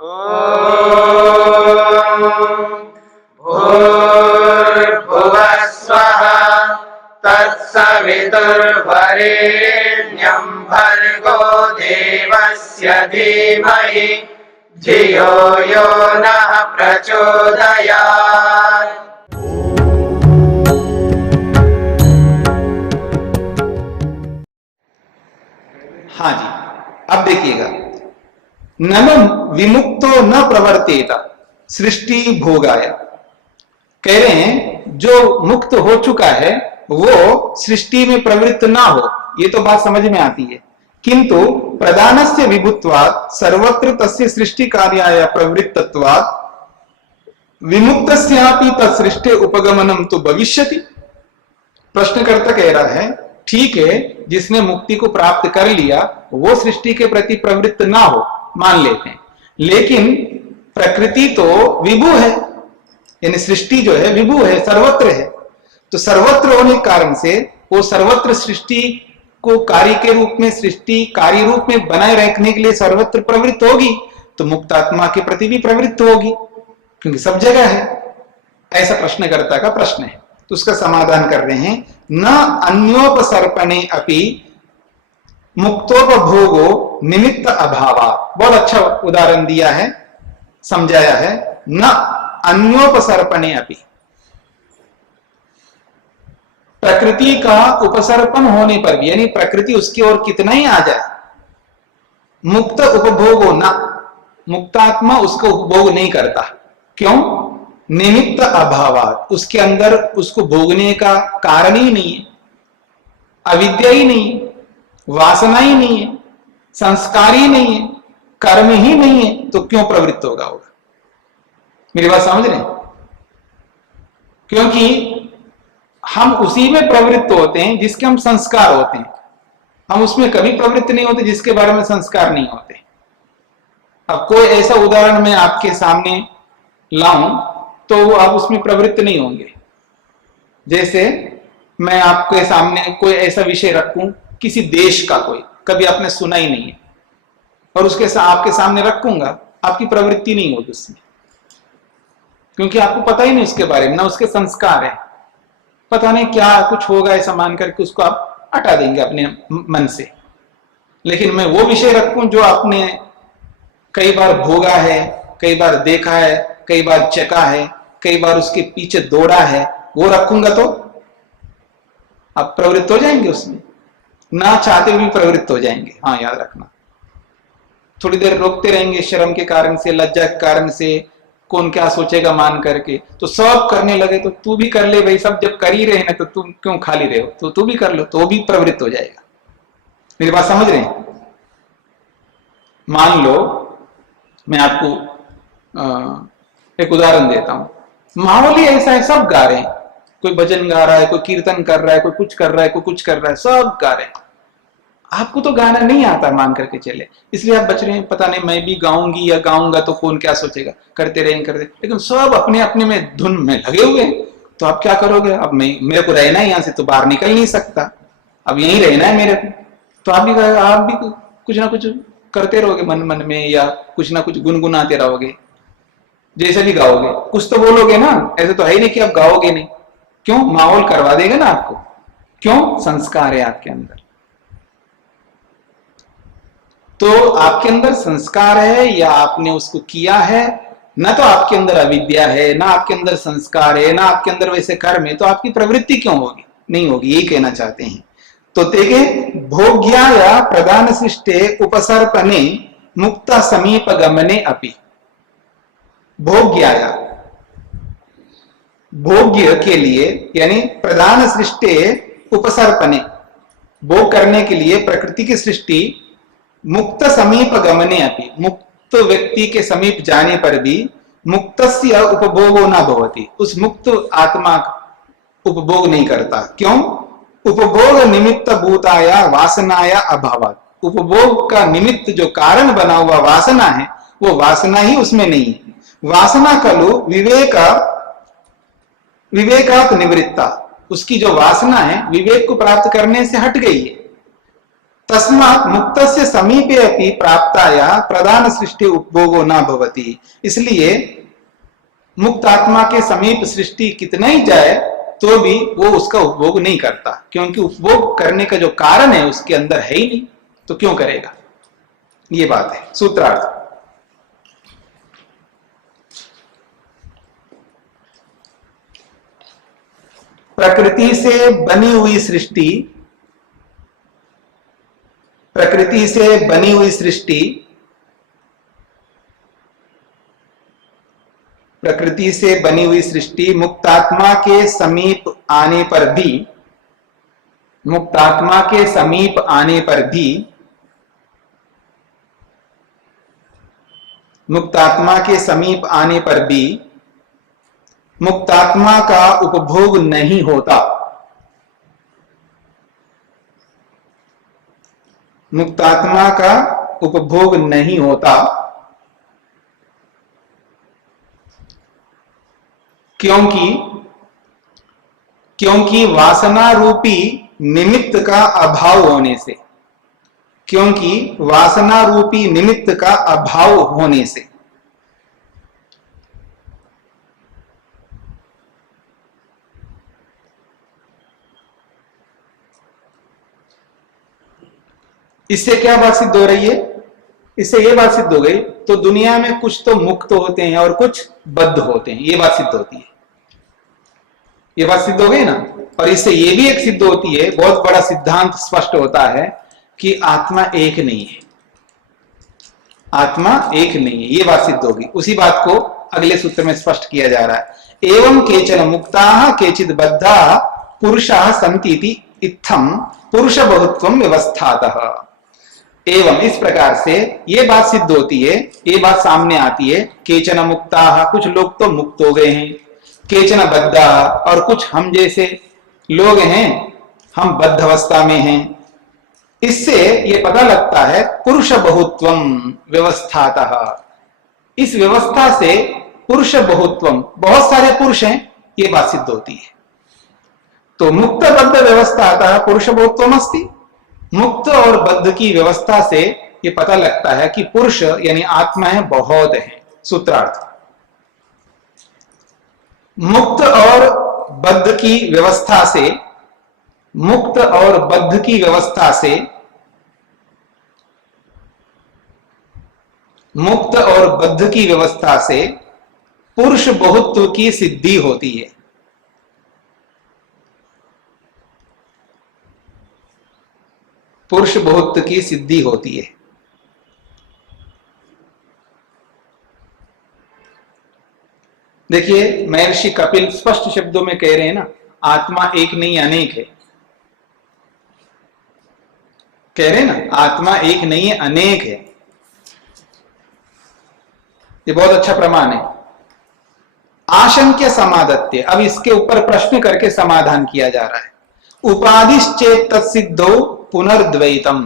भूर्भुवः स्वः तत्सवितुर्वरेण्यं भर्गो देवस्य धीमहि धियो यो नः प्रचोदयात्। हाँ जी, अब देखिएगा, ननु विमुक्तो न प्रवर्तेत सृष्टि भोगाय। कह रहे हैं जो मुक्त हो चुका है वो सृष्टि में प्रवृत्त ना हो, ये तो बात समझ में आती है। किंतु प्रधानस्य विभुत्वात् सर्वत्र तस्य सृष्टि कार्याय प्रवृत्तत्वात् विमुक्तस्यापि तत्सृष्टे उपगमनम तो भविष्यति। प्रश्नकर्ता कह रहा है ठीक है, जिसने मुक्ति को प्राप्त कर लिया वो सृष्टि के प्रति प्रवृत्त ना हो, मान लेते हैं, लेकिन प्रकृति तो विभु है, यानी सृष्टि जो है विभु है, सर्वत्र है। तो सर्वत्र होने के कारण से वो सर्वत्र सृष्टि को कार्य के रूप में, सृष्टि कार्य रूप में बनाए रखने के लिए सर्वत्र प्रवृत्त होगी, तो मुक्त आत्मा के प्रति भी प्रवृत्त होगी, क्योंकि सब जगह है। ऐसा प्रश्नकर्ता का प्रश्न है। तो उसका समाधान कर रहे हैं, न अन्योपसर्पणे अपि मुक्तोपभोगो निमित्त अभावात्। बहुत अच्छा उदाहरण दिया है, समझाया है। न अन्योपसर्पणे अपि, प्रकृति का उपसर्पण होने पर भी, यानी प्रकृति उसकी ओर कितना ही आ जाए, मुक्त उपभोगो न, मुक्तात्मा उसको उपभोग नहीं करता। क्यों? निमित्त अभावात्, उसके अंदर उसको भोगने का कारण ही नहीं है, अविद्या ही नहीं है, वासना ही नहीं है, संस्कार ही नहीं है, कर्म ही नहीं है, तो क्यों प्रवृत्त होगा? मेरी बात समझ रहे हैं? क्योंकि हम उसी में प्रवृत्त होते हैं जिसके हम संस्कार होते हैं, हम उसमें कभी प्रवृत्त नहीं होते जिसके बारे में संस्कार नहीं होते। अब कोई ऐसा उदाहरण मैं आपके सामने लाऊं तो आप उसमें प्रवृत्त नहीं होंगे। जैसे मैं आपके सामने कोई ऐसा विषय रखूं, किसी देश का कोई, कभी आपने सुना ही नहीं है, और उसके आपके सामने रखूंगा, आपकी प्रवृत्ति नहीं होगी उसमें, क्योंकि आपको पता ही नहीं उसके बारे में, ना उसके संस्कार है, पता नहीं क्या कुछ होगा ऐसा मान करके उसको आप हटा देंगे अपने मन से। लेकिन मैं वो विषय रखूं जो आपने कई बार भोगा है, कई बार देखा है, कई बार चखा है, कई बार उसके पीछे दौड़ा है, वो रखूंगा तो आप प्रवृत्त हो जाएंगे उसमें, ना चाहते हुए भी प्रवृत्त हो जाएंगे। हाँ, याद रखना। थोड़ी देर रोकते रहेंगे शर्म के कारण से, लज्जा के कारण से, कौन क्या सोचेगा मान करके, तो सब करने लगे तो तू भी कर ले भाई, सब जब कर ही रहे ना तो तू क्यों खाली रहे हो, तो तू भी कर लो, तो भी प्रवृत्त हो जाएगा। मेरी बात समझ रहे हैं? मान लो मैं आपको एक उदाहरण देता हूं, माहौल ही ऐसा है, सब गा रहे हैं, कोई भजन गा रहा है, कोई कीर्तन कर रहा है, कोई कुछ कर रहा है, कोई कुछ कर रहा है, सब गा रहे हैं। आपको तो गाना नहीं आता मान करके चले, इसलिए आप बच रहे हैं, पता नहीं मैं भी गाऊंगी या गाऊंगा तो कौन क्या सोचेगा, करते रहेंगे करते, लेकिन सब अपने अपने में धुन में लगे हुए हैं। तो आप क्या करोगे? अब मेरे को रहना है, यहां से तो बाहर निकल नहीं सकता, अब यहीं रहना है मेरे को, तो आप भी कुछ ना कुछ करते रहोगे मन मन में, या कुछ ना कुछ गुनगुनाते रहोगे, जैसे भी गाओगे कुछ तो बोलोगे ना, ऐसे तो है ही नहीं कि आप गाओगे नहीं। क्यों? माहौल करवा देगा ना आपको। क्यों? संस्कार है आपके अंदर। तो आपके अंदर संस्कार है या आपने उसको किया है, ना तो आपके अंदर अविद्या है, ना आपके अंदर संस्कार है, ना आपके अंदर वैसे कर्म है, तो आपकी प्रवृत्ति क्यों होगी? नहीं होगी, यही कहना चाहते हैं। तो देखे, भोग्याया प्रधान सृष्टे उपसर्पणे मुक्त समीप गमने अपि। भोग्याया, भोग्य के लिए, यानी प्रधान सृष्टे उपसर्पणे, भोग करने के लिए प्रकृति की सृष्टि, मुक्त समीप गमने अपि, मुक्त व्यक्ति के समीप जाने पर भी मुक्तस्य उपभोगो न भवति, उस मुक्त आत्मा उपभोग नहीं करता। क्यों? उपभोग निमित्त भूताया वासनाया अभावात्, उपभोग का निमित्त जो कारण बना हुआ वासना है, वो वासना ही उसमें नहीं है। वासना खलु विवेकात निवृत्ता, उसकी जो वासना है विवेक को प्राप्त करने से हट गई है। तस्मात् मुक्तस्य समीपे अपि प्राप्ताया प्रधान सृष्टि उपभोगो न भवति। इसलिए मुक्त आत्मा के समीप सृष्टि कितना ही जाए तो भी वो उसका उपभोग नहीं करता, क्योंकि उपभोग करने का जो कारण है उसके अंदर है ही नहीं, तो क्यों करेगा। ये बात है। सूत्रार्थ, प्रकृति से बनी हुई सृष्टि, प्रकृति से बनी हुई सृष्टि, प्रकृति से बनी हुई सृष्टि मुक्तात्मा के समीप आने पर भी, मुक्तात्मा के समीप आने पर भी, मुक्तात्मा के समीप आने पर भी मुक्तात्मा का उपभोग नहीं होता। मुक्तात्मा का उपभोग नहीं होता, क्योंकि वासना रूपी निमित्त का अभाव होने से, क्योंकि वासना रूपी निमित्त का अभाव होने से। इससे क्या बात सिद्ध हो रही है? इससे ये बात सिद्ध हो गई, तो दुनिया में कुछ तो मुक्त होते हैं और कुछ बद्ध होते हैं, ये बात सिद्ध होती है। ये बात सिद्ध हो गई ना। और इससे ये भी एक सिद्ध होती है, बहुत बड़ा सिद्धांत स्पष्ट होता है कि आत्मा एक नहीं है, आत्मा एक नहीं है, ये बात सिद्ध होगी। उसी बात को अगले सूत्र में स्पष्ट किया जा रहा है। एवं केचन मुक्ताः केचित् बद्धाः पुरुषाः सन्ति इत्थं पुरुष बहुत्वं व्यवस्थातः। एवं इस प्रकार से ये बात सिद्ध होती है, ये बात सामने आती है। केचन मुक्ताः, कुछ लोग तो मुक्त हो गए हैं, केचन बद्धाः, और कुछ हम जैसे लोग हैं, हम बद्ध अवस्था में हैं। इससे ये पता लगता है पुरुष बहुत्वम व्यवस्थातः, इस व्यवस्था से पुरुष बहुत्वम, बहुत सारे पुरुष हैं, ये बात सिद्ध होती है। तो मुक्त बद्ध व्यवस्थातः पुरुष बहुत्वम अस्ति, मुक्त और बद्ध की व्यवस्था से ये पता लगता है कि पुरुष यानी आत्माएं बहुत हैं। सूत्रार्थ, मुक्त और बद्ध की व्यवस्था से, मुक्त और बद्ध की व्यवस्था से, मुक्त और बद्ध की व्यवस्था से पुरुष बहुत्व की सिद्धि होती है। पुरुष बहुत्व की सिद्धि होती है। देखिए, महर्षि कपिल स्पष्ट शब्दों में कह रहे हैं ना, आत्मा एक नहीं अनेक है। कह रहे हैं ना, आत्मा एक नहीं है अनेक है। ये बहुत अच्छा प्रमाण है। आशंक्य समाधत्य, अब इसके ऊपर प्रश्न करके समाधान किया जा रहा है। उपाधिश्चेत तत्सिद्धो पुनर्द्वैतम।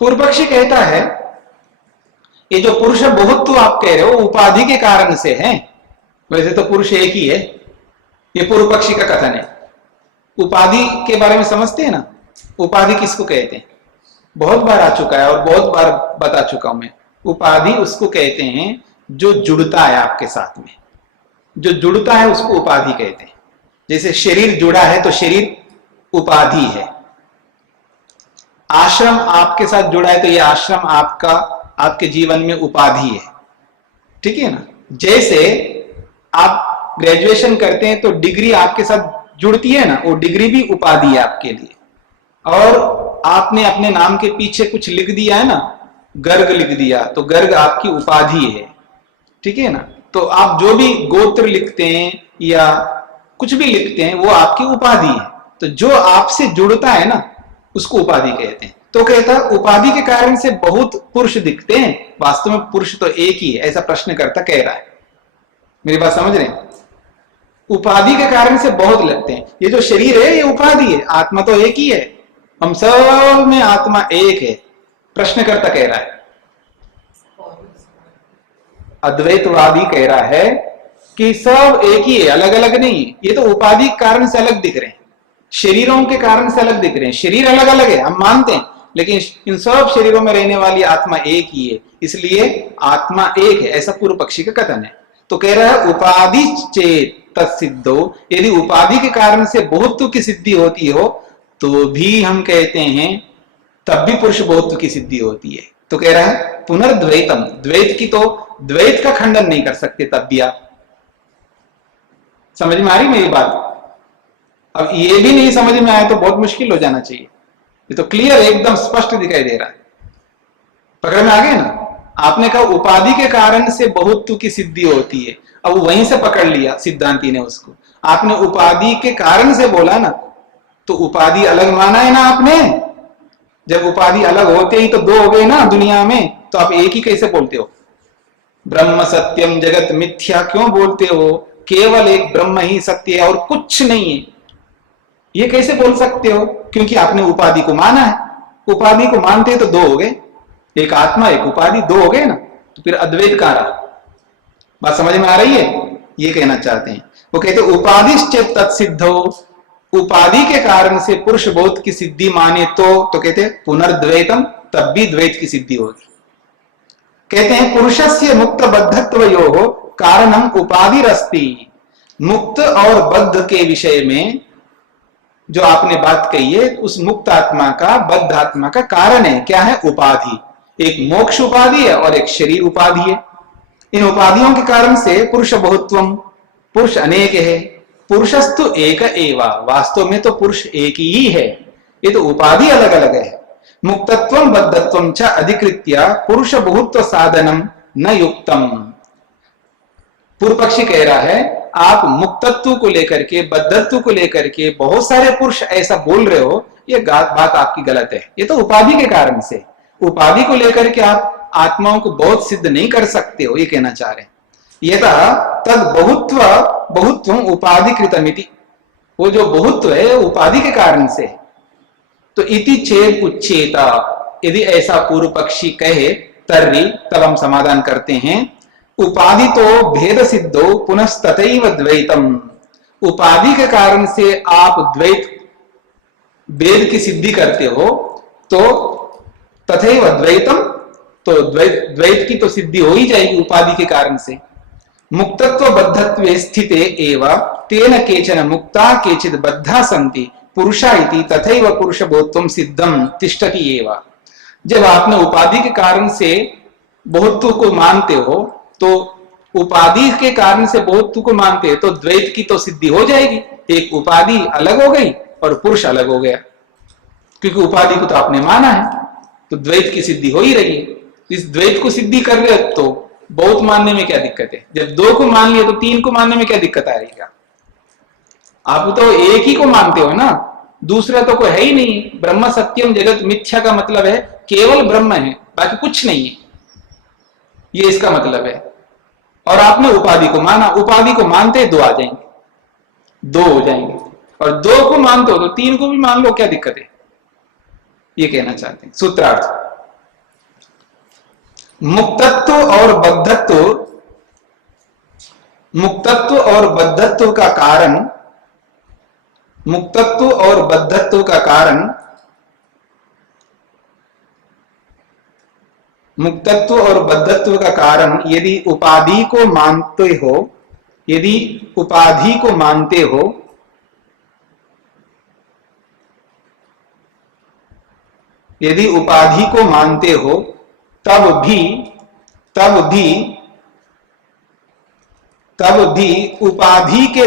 पूर्व पक्षी कहता है ये जो पुरुष बहुत्व आप कह रहे हो उपाधि के कारण से है, वैसे तो पुरुष एक ही है। ये पूर्व पक्षी का कथन है। उपाधि के बारे में समझते हैं ना, उपाधि किसको कहते हैं? बहुत बार आ चुका है और बहुत बार बता चुका हूं मैं। उपाधि उसको कहते हैं जो जुड़ता है आपके साथ में, जो जुड़ता है उसको उपाधि कहते हैं। जैसे शरीर जुड़ा है तो शरीर उपाधि है। आश्रम आपके साथ जुड़ा है तो यह आश्रम आपका, आपके जीवन में उपाधि है। ठीक है ना। जैसे आप ग्रेजुएशन करते हैं तो डिग्री आपके साथ जुड़ती है ना, वो डिग्री भी उपाधि है आपके लिए। और आपने अपने नाम के पीछे कुछ लिख दिया है ना, गर्ग लिख दिया, तो गर्ग आपकी उपाधि है। ठीक है ना। तो आप जो भी गोत्र लिखते हैं या कुछ भी लिखते हैं वो आपकी उपाधि है। तो जो आपसे जुड़ता है ना उसको उपाधि कहते हैं। तो कहता उपाधि के कारण से बहुत पुरुष दिखते हैं, वास्तव में पुरुष तो एक ही है, ऐसा प्रश्नकर्ता कह रहा है। मेरी बात समझ रहे हैं? उपाधि के कारण से बहुत लगते हैं। ये जो शरीर है ये उपाधि है, आत्मा तो एक ही है। हम सब में आत्मा एक है, प्रश्नकर्ता कह रहा है। अद्वैतवादी कह रहा है कि सब एक ही है, अलग अलग नहीं है। ये तो उपाधि के कारण से अलग दिख रहे हैं। शरीरों के कारण से अलग दिख रहे हैं, शरीर अलग अलग है हम मानते हैं, लेकिन इन सब शरीरों में रहने वाली आत्मा एक ही है, इसलिए आत्मा एक है, ऐसा पूर्व पक्षी का कथन है। तो कह रहा है उपाधि चेत तत्सिद्धो, यदि उपाधि के कारण से बहुत्व की सिद्धि होती हो तो भी हम कहते हैं तब भी पुरुष बहुत्व की सिद्धि होती है। तो कह रहा है पुनर्द्वैतम, द्वैत की तो द्वैत का खंडन नहीं कर सकते तब भी आप। समझ में आ रही मेरी बात? अब ये भी नहीं समझ में आया तो बहुत मुश्किल हो जाना चाहिए, ये तो क्लियर एकदम स्पष्ट दिखाई दे रहा है। पकड़ में आ गए ना? आपने कहा उपाधि के कारण से बहुत्व की सिद्धि होती है, अब वहीं से पकड़ लिया सिद्धांती ने उसको। आपने उपाधि के कारण से बोला ना, तो उपाधि अलग माना है ना आपने। जब उपाधि अलग होते ही तो दो हो गए ना दुनिया में, तो आप एक ही कैसे बोलते हो? ब्रह्म सत्यम जगत मिथ्या क्यों बोलते हो? केवल एक ब्रह्म ही सत्य है और कुछ नहीं है, ये कैसे बोल सकते हो? क्योंकि आपने उपाधि को माना है। उपाधि को मानते तो दो हो गए, एक आत्मा एक उपाधि, दो हो गए ना, तो फिर अद्वैत कहां रहा? बात समझ में आ रही है? ये कहना चाहते हैं वो। कहते उपाधिश्चेत तत्सिद्धो, उपाधि के कारण से पुरुष बोध की सिद्धि माने तो कहते पुनर्द्वैतम, तब भी द्वैत की सिद्धि होगी। कहते हैं पुरुषस्य मुक्त बद्धत्वयोः कारणम उपाधिरस्ति, मुक्त और बद्ध के विषय में जो आपने बात कही है, उस मुक्त आत्मा का बद्ध आत्मा का कारण है क्या है? उपाधि। एक मोक्ष उपाधि है और एक शरीर उपाधि है। इन उपाधियों के कारण से पुरुष बहुत्वम, पुरुष अनेक है। पुरुषस्तु एक एवा, वास्तव में तो पुरुष एक ही है, ये तो उपाधि अलग अलग है। मुक्तत्वम बद्धत्वम च अधिकृत्य पुरुष बहुत्व साधनम न युक्तम। पूर्व पक्षी कह रहा है आप मुक्तत्व को लेकर के बद्धत्व को लेकर के बहुत सारे पुरुष ऐसा बोल रहे हो, ये बात आपकी गलत है। ये तो उपाधि के कारण से, उपाधि को लेकर के आप आत्माओं को बहुत सिद्ध नहीं कर सकते हो, ये कहना चाह रहे हैं। यथा तद बहुत्व बहुत्व उपाधि कृतमिति, वो जो बहुत्व है उपाधि के कारण से। तो इति चेद उच्चेता, यदि ऐसा पूर्व पक्षी कहे तर्री, तब हम समाधान करते हैं उपाधि तो भेद सिद्धो पुनस्तथैव द्वैतम। उपाधि के कारण से आप द्वैत भेद की सिद्धि करते हो तो तथैव द्वैतम, तो द्वैत की तो सिद्धि हो ही जाएगी उपाधि के कारण से। मुक्तत्व बद्धत्वे स्थिते एव तेन केचन मुक्ता केचिद बद्धा सन्ति पुरुषा इति तथैव पुरुष बोधत्वं सिद्धम तिष्ठति एव। जब आपने उपाधि के कारण से बहुत्व को मानते हो, तो उपाधि के कारण से बहुत्व को मानते हैं, तो द्वैत की तो सिद्धि हो जाएगी। एक उपाधि अलग हो गई और पुरुष अलग हो गया, क्योंकि उपाधि को तो आपने माना है, तो द्वैत की सिद्धि हो ही रही है। इस द्वैत को सिद्धि कर रहे तो बहुत मानने में क्या दिक्कत है? जब दो को मान लिया तो तीन को मानने में क्या दिक्कत आ रही है? आप तो एक ही को मानते हो ना, दूसरा तो कोई है ही नहीं। ब्रह्म सत्यम जगत मिथ्या का मतलब है केवल ब्रह्म है, बाकी कुछ नहीं है, ये इसका मतलब है। और आपने उपाधि को माना, उपाधि को मानते दो आ जाएंगे, दो हो जाएंगे, और दो को मानते हो तो तीन को भी मान लो, क्या दिक्कत है? ये कहना चाहते हैं। सूत्रार्थ, मुक्तत्व और बद्धत्व, मुक्तत्व और बद्धत्व का कारण, मुक्तत्व और बद्धत्व का कारण, मुक्तत्व और बद्धत्व का कारण यदि उपाधि को मानते हो, यदि उपाधि को मानते हो, यदि उपाधि को मानते हो तब भी उपाधि के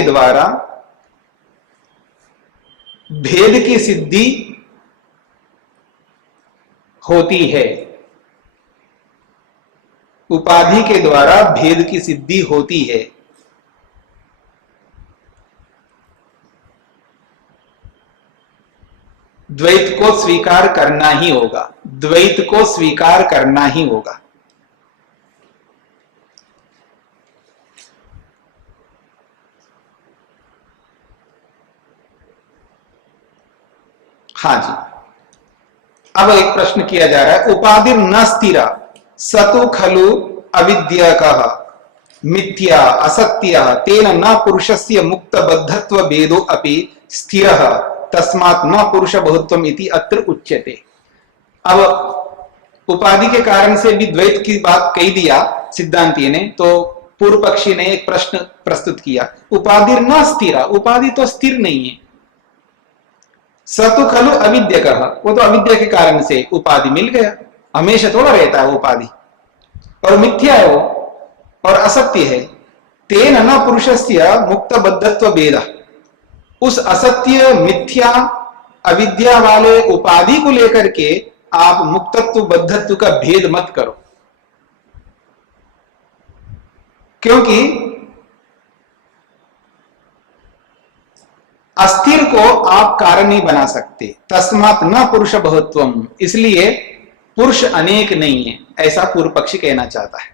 द्वारा भेद की सिद्धि होती है। उपाधि के द्वारा भेद की सिद्धि होती है। द्वैत को स्वीकार करना ही होगा, द्वैत को स्वीकार करना ही होगा। हाँ जी, अब एक प्रश्न किया जा रहा है, उपाधि न स्थिरा सतु खलु अविद्या कहा। मिथ्या असत्य तेन न पुरुषस्य मुक्त बद्धत्व भेदो अपि स्थिरः तस्मात् न पुरुष बहुत्वम इति अत्र उच्यते। अब उपाधि के कारण से भी द्वैत की बात कही दिया सिद्धांती ने, तो पूर्व पक्षी ने एक प्रश्न प्रस्तुत किया, उपाधि न स्थिरा, उपाधि तो स्थिर नहीं है। स तो खलु अविद्यकः, वो तो अविद्या के कारण से उपाधि मिल गया, हमेशा थोड़ा रहता है वो उपाधि, और मिथ्या है वो, और असत्य है। तेन न पुरुषस्य मुक्त बद्धत्व भेद, उस असत्य मिथ्या अविद्या वाले उपाधि को लेकर के आप मुक्तत्व बद्धत्व का भेद मत करो, क्योंकि अस्थिर को आप कारण नहीं बना सकते। तस्मात् न पुरुष बहुत्वम, इसलिए पुरुष अनेक नहीं है, ऐसा पूर्व पक्षी कहना चाहता है।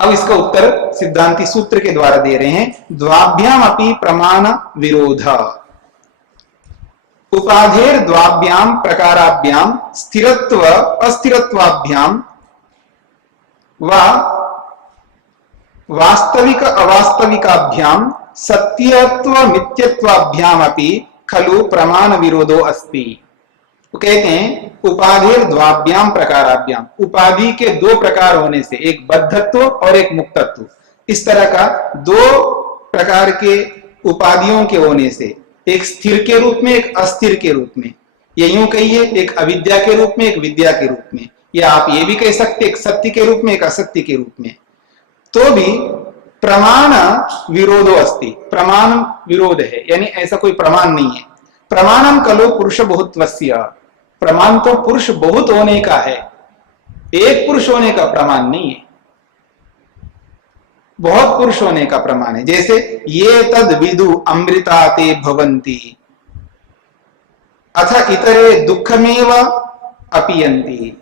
अब इसका उत्तर सिद्धांती सूत्र के द्वारा दे रहे हैं, द्वाभ्याम अपि प्रमाण विरोध, उपाधेर द्वाभ्याम प्रकाराभ्याम स्थिरत्व अस्थिरत्वाभ्याम व वास्तविक अवास्तविकाभ्याम सत्यत्व मिथ्यत्वाभ्याम अपि खलु प्रमाण विरोधो अस्ति। तो कहते हैं उपाधिर द्वाभ्याम प्रकाराभ्याम, उपाधि के दो प्रकार होने से, एक बद्धत्व और एक मुक्तत्व, इस तरह का दो प्रकार के उपाधियों के होने से, एक स्थिर के रूप में एक अस्थिर के रूप में, ये यूं कहिए एक अविद्या के रूप में एक विद्या के रूप में, या आप ये भी कह सकते एक सत्य के रूप में एक असत्य के रूप में, तो भी प्रमाण विरोधो अस्ति, प्रमाण विरोध है, यानी ऐसा कोई प्रमाण नहीं है। प्रमाणम कलो पुरुष बहुत्वस्य, प्रमाण तो पुरुष बहुत होने का है, एक पुरुष होने का प्रमाण नहीं है, बहुत पुरुष होने का प्रमाण है। जैसे ये तद विदु अमृता ते भवन्ति अथ इतरे दुखमेव अपीयन्ति,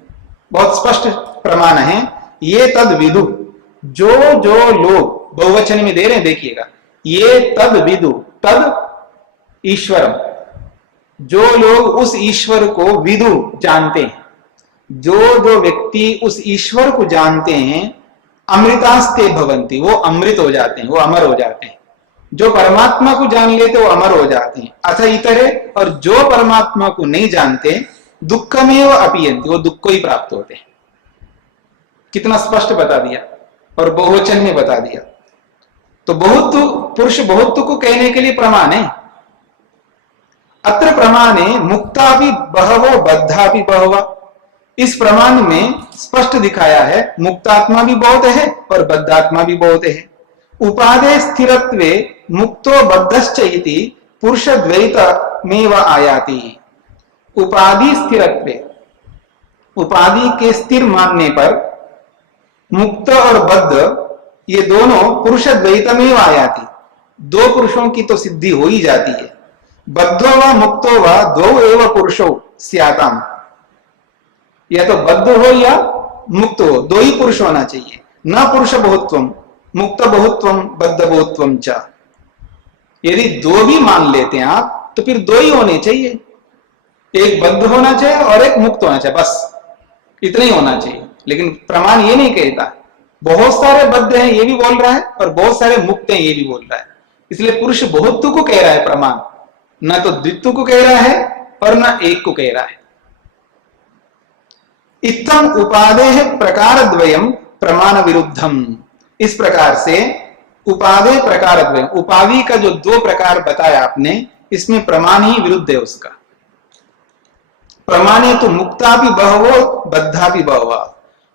बहुत स्पष्ट प्रमाण है। ये तद विदु, जो जो लोग, बहुवचन में दे रहे हैं देखिएगा, ये तद विदु, तद ईश्वरम, जो लोग उस ईश्वर को विदु जानते हैं, जो जो व्यक्ति उस ईश्वर को जानते हैं, अमृतास्ते भवंती, वो अमृत हो जाते हैं, वो अमर हो जाते हैं। जो परमात्मा को जान लेते वो अमर हो जाते हैं। अथ इतरे, और जो परमात्मा को नहीं जानते दुखमेव अपीयन्ति, वो दुख को ही प्राप्त होते हैं। कितना स्पष्ट बता दिया, और बहुवचन में बता दिया। तो बहुत्व, पुरुष बहुत्व को कहने के लिए प्रमाण है। अत्र प्रमाणे मुक्ता भी बहवो बद्धा भी बहवा, इस प्रमाण में स्पष्ट दिखाया है मुक्तात्मा भी बहुत है और बद्धात्मा भी बहुत है। उपाधे स्थिरत्वे मुक्तो बद्धश्च इति पुरुष द्वैतमेव आयाति। उपाधि स्थिरत्वे, उपाधि के स्थिर मानने पर मुक्त और बद्ध ये दोनों पुरुष द्वैतमेव आयाति, दो पुरुषों की तो सिद्धि हो ही जाती है। बद्धो व मुक्तो व द्वौ एव पुरुषो स्याताम, या तो बद्ध हो या मुक्त हो, दो ही पुरुष होना चाहिए। न पुरुष बहुत्वम मुक्त बहुत्वम बद्ध बहुत्वम च, यदि दो भी मान लेते हैं आप तो फिर दो ही होने चाहिए, एक बद्ध होना चाहिए और एक मुक्त होना चाहिए, बस इतना ही होना चाहिए। लेकिन प्रमाण ये नहीं कहता बहुत सारे बद्ध हैं ये भी बोल रहा है और बहुत सारे मुक्त हैं ये भी बोल रहा है, इसलिए पुरुष बहुत्व को कह रहा है प्रमाण, न तो द्वित्व को कह रहा है और न एक को कह रहा है। इत्थम उपादेह प्रकार द्वयम प्रमाण विरुद्धम, इस प्रकार से उपादेय प्रकार द्वयम, उपाधि का जो दो प्रकार बताया आपने, इसमें प्रमाण ही विरुद्ध है उसका। प्रमाणे तो मुक्ता भी बहवो बद्धा भी बहवा,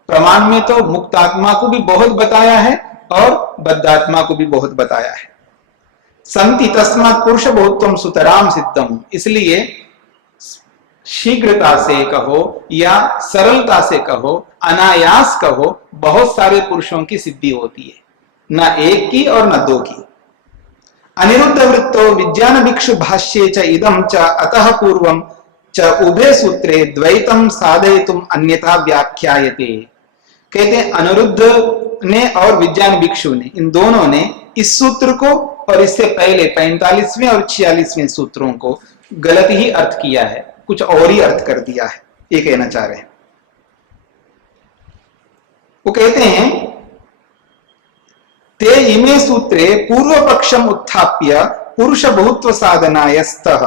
प्रमाण में तो मुक्तात्मा को भी बहुत बताया है और बद्धात्मा को भी बहुत बताया है। संति तस्मात् पुरुष बहुत्वम सुतराम सिद्धम, इसलिए शीघ्रता से कहो या सरलता से कहो, अनायास कहो, बहुत सारे पुरुषों की सिद्धि होती है, न एक की और न दो की। अनिरुद्ध वृत्तो विज्ञान भिक्षु भाष्ये च इदं च अतः पूर्वं च उभे सूत्रे द्वैतम साधयितुम अन्यथा व्याख्यायते। कहते हैं अनिरुद्ध ने और विज्ञान भिक्षु ने, इन दोनों ने इस सूत्र को और इससे पहले 45वें और 46वें सूत्रों को गलत ही अर्थ किया है, कुछ और ही अर्थ कर दिया है, ये कहना चाह रहे हैं। वो कहते हैं ते इमे सूत्रे पूर्व पक्षम उत्थाप्य पुरुष बहुत्व साधनाय स्तः।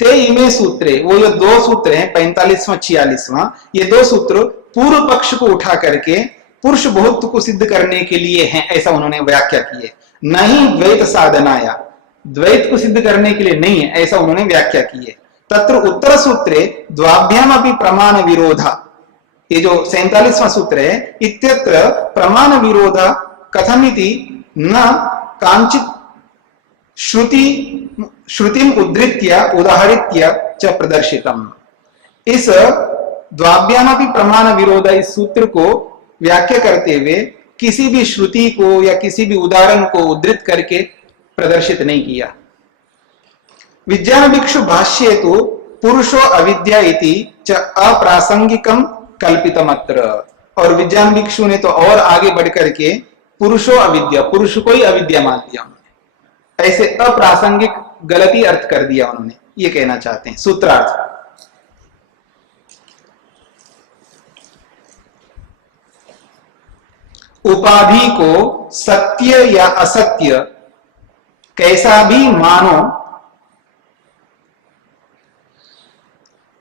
ते इमे सूत्रे, वो जो दो सूत्र हैं 45वां 46वां, ये दो सूत्र पूर्व पक्ष को उठा करके पुरुष बहुत्व को सिद्ध करने के लिए हैं, ऐसा उन्होंने व्याख्या की है। नहीं द्वैत साधनाया, द्वैत को सिद्ध करने के लिए नहीं है, ऐसा उन्होंने व्याख्या की है। तत्र उत्तर सूत्रे द्वाभ्याम अपि प्रमाण विरोधा, ये जो 47वां सूत्र है, इत्यत्र प्रमाण विरोध कथमिति न कांचित श्रुतिम उद्धृत्य उदाहरित्य च प्रदर्शितम। इस द्वाभ्यामपि प्रमाण विरोध इस सूत्र को व्याख्या करते हुए किसी भी श्रुति को या किसी भी उदाहरण को उद्धृत करके प्रदर्शित नहीं किया। विज्ञान भिक्षु भाष्ये तो पुरुषो अविद्या इति च अप्रासंगिकम कल्पितमत्र, और विज्ञान भिक्षु ने तो और आगे बढ़ करके पुरुषो अविद्या, पुरुष को ही अविद्या मान दिया, ऐसे अप्रासंगिक गलती अर्थ कर दिया उन्होंने, ये कहना चाहते हैं सूत्रार्थ। उपाधि को सत्य या असत्य कैसा भी मानो,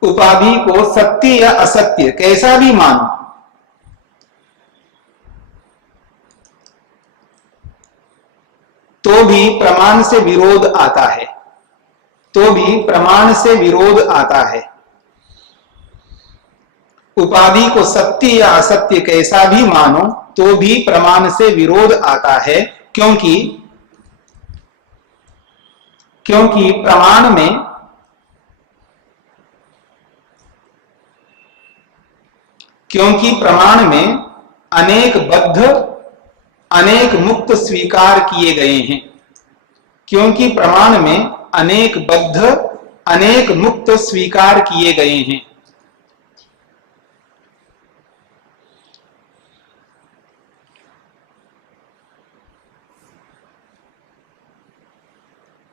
उपाधि को सत्य या असत्य कैसा भी मानो, तो भी प्रमाण से विरोध आता है, तो भी प्रमाण से विरोध आता है। उपाधि को सत्य या असत्य कैसा भी मानो तो भी प्रमाण से विरोध आता है, क्योंकि प्रमाण में अनेक बद्ध अनेक मुक्त स्वीकार किए गए हैं, क्योंकि प्रमाण में अनेक बद्ध अनेक मुक्त स्वीकार किए गए हैं।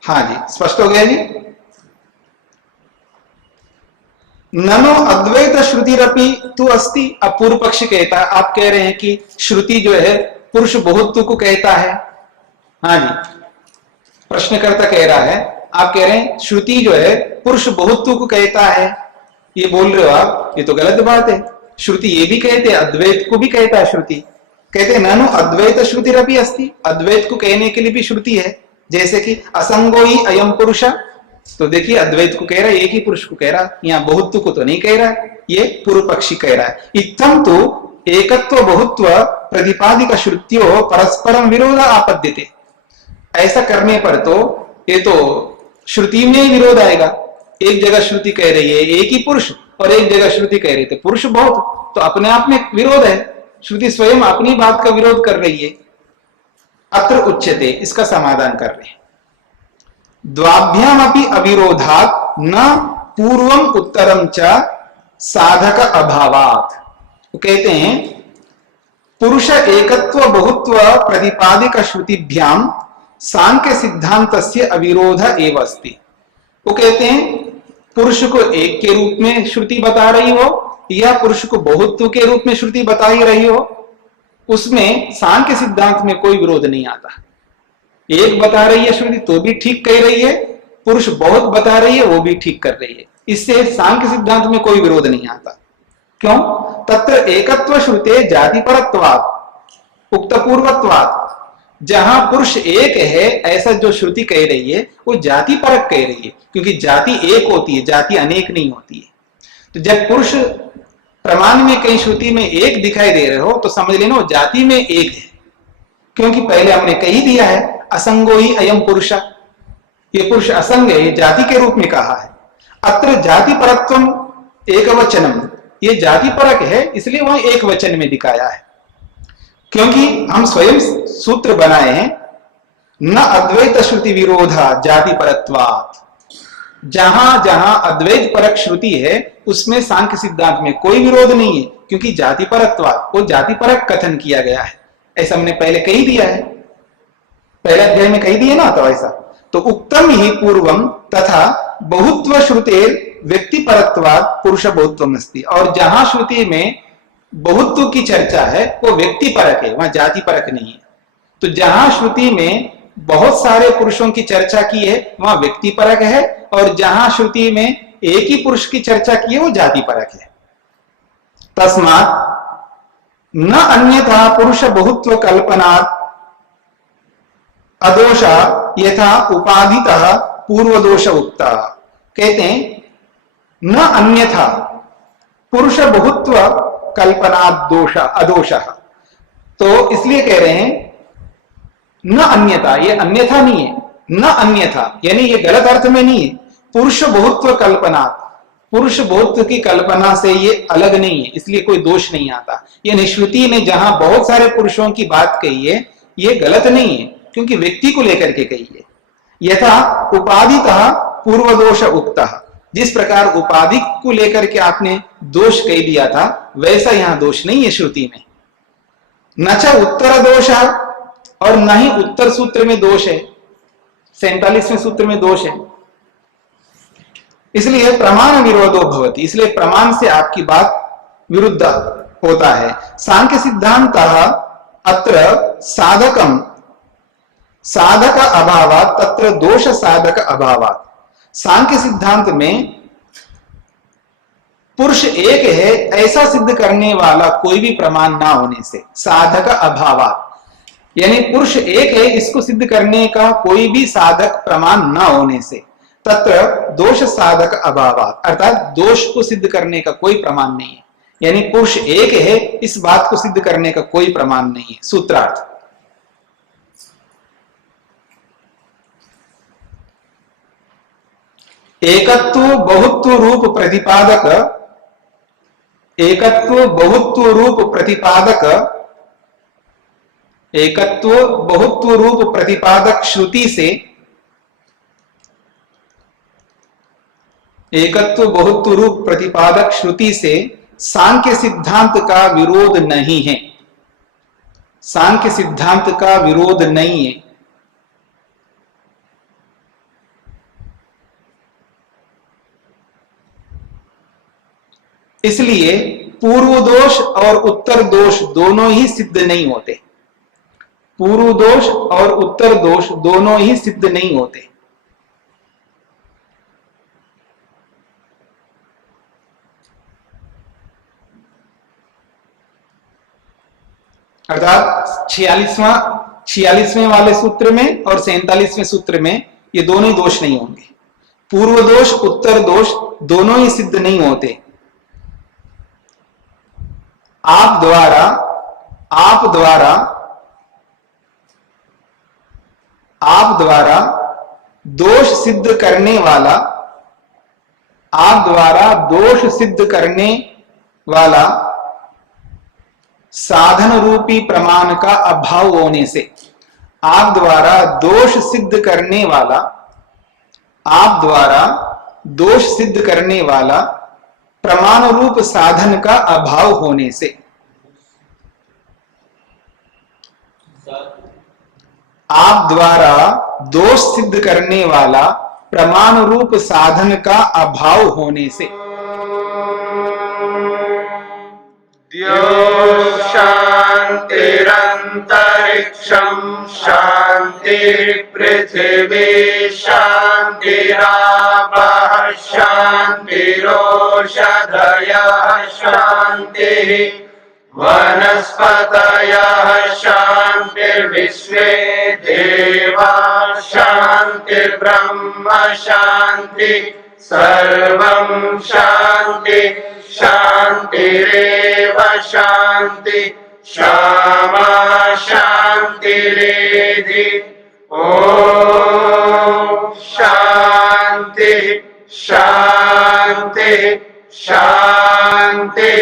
हाँ जी, स्पष्ट हो गया जी। ननो अद्वैत श्रुतिरपि तु अस्ति। अब पूर्व पक्ष कहता है, आप कह रहे हैं कि श्रुति जो है पुरुष बहुत्व को कहता है। हाँ जी, प्रश्नकर्ता कह रहा है, आप कह रहे हैं श्रुति जो है पुरुष बहुत्व को कहता है, ये बोल रहे हो आप, ये तो गलत बात है। श्रुति ये भी कहते हैं, अद्वैत को भी कहता है श्रुति। कहते हैं ननु अद्वैत श्रुतिरपि अस्ति, अद्वैत को कहने के लिए भी श्रुति है, जैसे कि असंगो ही अयम पुरुष। तो देखिए अद्वैत को कह रहा है, एक ही पुरुष को कह रहा है, यहाँ बहुत्व को तो नहीं कह रहा है, ये पूर्व पक्षी कह रहा है। इत्थम तो एकत्व बहुत्व प्रतिपादिक श्रुतियों परस्परम विरोध आपद्यते। ऐसा करने पर तो ये तो श्रुति में ही विरोध आएगा। एक जगह श्रुति कह रही है एक ही पुरुष, और एक जगह श्रुति कह रही थी पुरुष बहुत, तो अपने आप में विरोध है। श्रुति स्वयं अपनी बात का विरोध कर रही है। अत्र उच्यते, इसका समाधान कर रहे हैं, द्वाभ्याम अपि अविरोधात् न पूर्वम उत्तरम च साधक अभावात्। वो कहते हैं पुरुष एकत्व बहुत्व प्रतिपादिक श्रुतिभ्याम सांख्य सिद्धांतस्य अविरोध एव अस्ति। वो कहते हैं पुरुष को एक के रूप में श्रुति बता रही हो या पुरुष को बहुत्व के रूप में श्रुति बता ही रही हो, उसमें सांख्य सिद्धांत में कोई विरोध नहीं आता। एक बता रही है श्रुति तो भी ठीक कह रही है, पुरुष बहुत बता रही है वो भी ठीक कर रही है, इससे सांख्य सिद्धांत में कोई विरोध नहीं आता। क्यों? तत्र एकत्व श्रुते जाति परत्वात् उक्त पूर्वत्वात्। जहां पुरुष एक है ऐसा जो श्रुति कह रही है वो जाति परक कह रही है, क्योंकि जाति एक होती है, जाति अनेक नहीं होती है। तो जब पुरुष प्रमाण में कहीं श्रुति में एक दिखाई दे रहे हो तो समझ लेना वो जाति में एक है, क्योंकि पहले हमने कही दिया है असंगो ही अयम पुरुष, ये पुरुष असंग है, ये जाति के रूप में कहा है। अत्र जाति परत्वम एक वचनम, ये जाति परक है इसलिए वहां एक वचन में दिखाया है, क्योंकि हम स्वयं सूत्र बनाए हैं न अद्वैत श्रुति विरोधा जाति परत्वात्। जहां जहां अद्वैत परक श्रुति है उसमें सांख्य सिद्धांत में कोई विरोध नहीं है, क्योंकि जाति परत्वात्, वो जाति परक कथन किया गया है, ऐसा हमने पहले कही दिया है, पहले अध्याय में कही दिया ना। तो ऐसा तो उक्तम ही पूर्वम तथा बहुत्व श्रुतेर व्यक्ति परत्वात् पुरुष बहुत्वम अस्ति। और जहां श्रुति में बहुत्व की चर्चा है वो व्यक्ति परक है, वहां जाति परक नहीं है। तो जहां श्रुति में बहुत सारे पुरुषों की चर्चा की है वहां व्यक्ति परक है, और जहां श्रुति में एक ही पुरुष की चर्चा की है वो जाति परक है। तस्मात् न अन्यथा पुरुष बहुत्व कल्पनात् अदोषा यथा उपाधितः पूर्व दोष उक्ता। कहते हैं न अन्यथा पुरुष बहुत्व कल्पनात् दोष अदोषः, तो इसलिए कह रहे हैं न अन्यथा, ये अन्यथा नहीं है, न अन्यथा यानी ये गलत अर्थ में नहीं है। पुरुष बहुत्व कल्पना, पुरुष बहुत्व की कल्पना से ये अलग नहीं है, इसलिए कोई दोष नहीं आता। यानी श्रुति ने जहां बहुत सारे पुरुषों की बात कही है ये गलत नहीं है, क्योंकि व्यक्ति को लेकर के कही है। यथा उपाधितः पूर्व दोष उक्तः, जिस प्रकार उपाधि को लेकर के आपने दोष कह दिया था वैसा यहां दोष नहीं है श्रुति में। न च उत्तर दोष, और न ही उत्तर सूत्र में दोष है, 47वें सूत्र में दोष है। इसलिए प्रमाण विरोधो भवति, इसलिए प्रमाण से आपकी बात विरुद्ध होता है। सांख्य सिद्धांतः अत्र साधकम साधक अभावात् तत्र दोष साधक अभावात्। सांख्य सिद्धांत में पुरुष एक है ऐसा सिद्ध करने वाला कोई भी प्रमाण ना होने से, साधक अभावात् यानी पुरुष एक है इसको सिद्ध करने का कोई भी साधक प्रमाण न होने से, तत्र दोष साधक अभावात्, अर्थात दोष को सिद्ध करने का कोई प्रमाण नहीं है। यानी पुरुष एक है इस बात को सिद्ध करने का कोई प्रमाण नहीं है। सूत्रार्थ एकत्व बहुत्व रूप प्रतिपादक, एकत्व बहुत्व रूप प्रतिपादक, एकत्व बहुत्व रूप प्रतिपादक श्रुति से, एकत्व बहुत्व रूप प्रतिपादक श्रुति से सांख्य सिद्धांत का विरोध नहीं है, सांख्य सिद्धांत का विरोध नहीं है। इसलिए पूर्व दोष और उत्तर दोष दोनों ही सिद्ध नहीं होते, पूर्व दोष और उत्तर दोष दोनों ही सिद्ध नहीं होते। अर्थात 46वें वाले सूत्र में और 47वें सूत्र में ये दोनों ही दोष नहीं होंगे। पूर्व दोष उत्तर दोष दोनों ही सिद्ध नहीं होते। आप द्वारा दोष सिद्ध करने वाला, आप द्वारा दोष सिद्ध करने वाला साधन रूपी प्रमाण का अभाव होने से, आप द्वारा दोष सिद्ध करने वाला, आप द्वारा दोष सिद्ध करने वाला प्रमाण रूप साधन का अभाव होने से, आप द्वारा दोष सिद्ध करने वाला प्रमाण रूप साधन का अभाव होने से। शांतिरंतरिक्षं शांतिर्पृथिवी शांतिरापः शांतिरोषधयः शांतिः वनस्पतयः शांतिर्विश्वे देवाः शांतिर्ब्रह्म शांति सर्वं शांति शांतिरेव शांति क्षमा शांतिरेधि। ओम शांति शांति शांति।